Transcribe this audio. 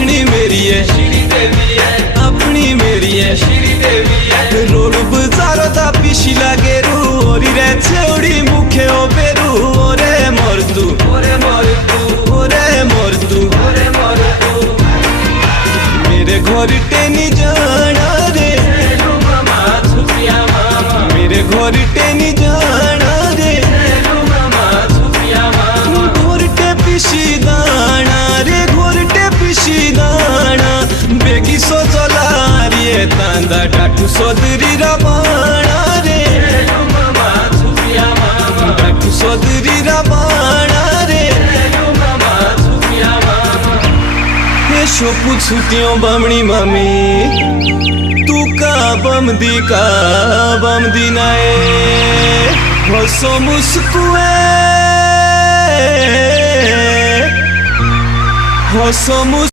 पिछड़ी मेरी है अपनी मेरी है रोड बाजारो दा पिछी लागे रू ओरी रे छेउड़ी मुखे ओ बेरू ओरे मोर तू मेरे घर टेनी जाना रे मेरे घर टेनी जाना रे घोरटे पिसी दाना रे घोरटे पिसी दाना बेगी सजला रे तांदा डाटू सदरी राबाणा रे डाटू सदरी राबाणा रे शो पूछतियों बमणी मामी तू का बमदी नाए हसो मुस्कुए हसो